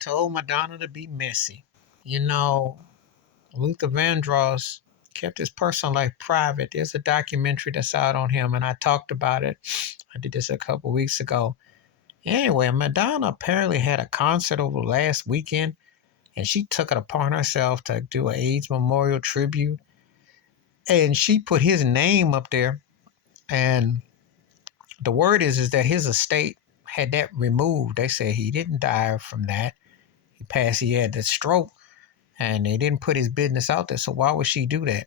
told Madonna to be messy. You know, Luther Vandross kept his personal life private. There's a documentary that's out on him, and I talked about it. I did this a couple weeks ago. Anyway, Madonna apparently had a concert over last weekend, and she took it upon herself to do an AIDS memorial tribute. And she put his name up there. And the word is that his estate had that removed. They said he didn't die from that. He passed, he had the stroke, and they didn't put his business out there. So why would she do that?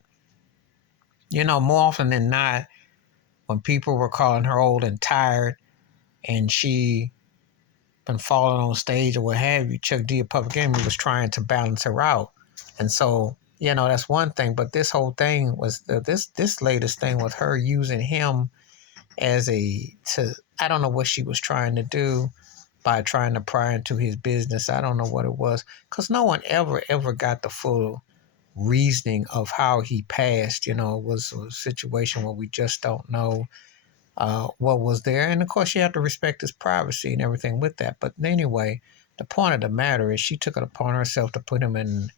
More often than not, when people were calling her old and tired and she been falling on stage or what have you, Chuck D, a Public Enemy, was trying to balance her out. And so, that's one thing. But this whole thing was this latest thing with her using him as I don't know what she was trying to do by trying to pry into his business. I don't know what it was, because no one ever got the full reasoning of how he passed. It was a situation where we just don't know what was there. And of course, you have to respect his privacy and everything with that. But anyway, the point of the matter is she took it upon herself to put him in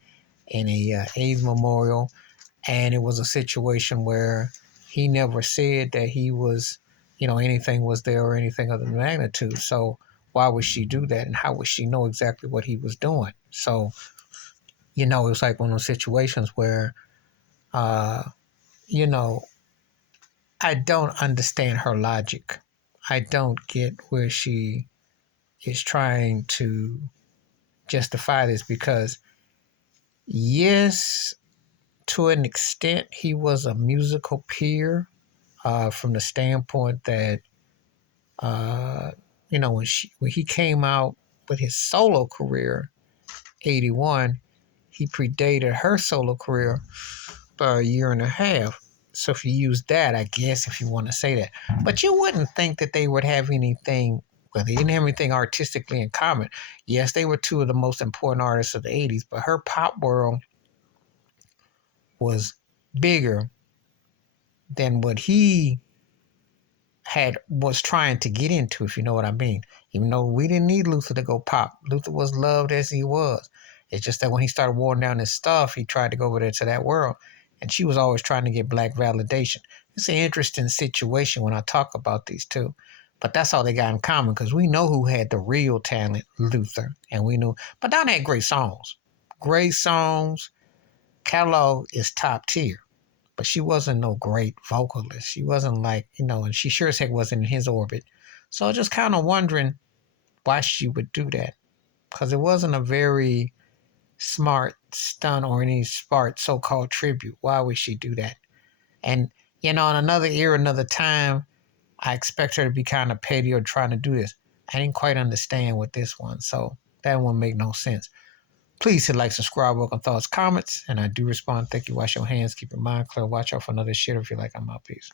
a AIDS memorial. And it was a situation where he never said that he was, anything was there or anything of the magnitude. So why would she do that? And how would she know exactly what he was doing? So, it was like one of those situations where, you know, I don't understand her logic. I don't get where she is trying to justify this, because, yes, to an extent, he was a musical peer from the standpoint that, when he came out with his solo career, 81, he predated her solo career by a year and a half. So if you use that, I guess, if you want to say that. But you wouldn't think that they would have anything, well, they didn't have anything artistically in common. Yes, they were two of the most important artists of the 80s, but her pop world was bigger than what he was trying to get into, if you know what I mean. Even though we didn't need Luther to go pop. Luther was loved as he was. It's just that when he started watering down his stuff, he tried to go over there to that world. And she was always trying to get black validation. It's an interesting situation when I talk about these two. But that's all they got in common, because we know who had the real talent, Luther. And we knew. But Madonna had great songs. Great songs. Catalog is top tier. But she wasn't no great vocalist. She wasn't like, and she sure as heck wasn't in his orbit. So I was just kind of wondering why she would do that. Because it wasn't a very smart stunt or any smart so-called tribute. Why would she do that? And, in another era, another time, I expect her to be kind of petty or trying to do this. I didn't quite understand with this one. So that won't make no sense. Please hit like, subscribe, welcome thoughts, comments, and I do respond. Thank you. Wash your hands. Keep your mind clear. Watch out for another shit if you like. I'm out. Peace.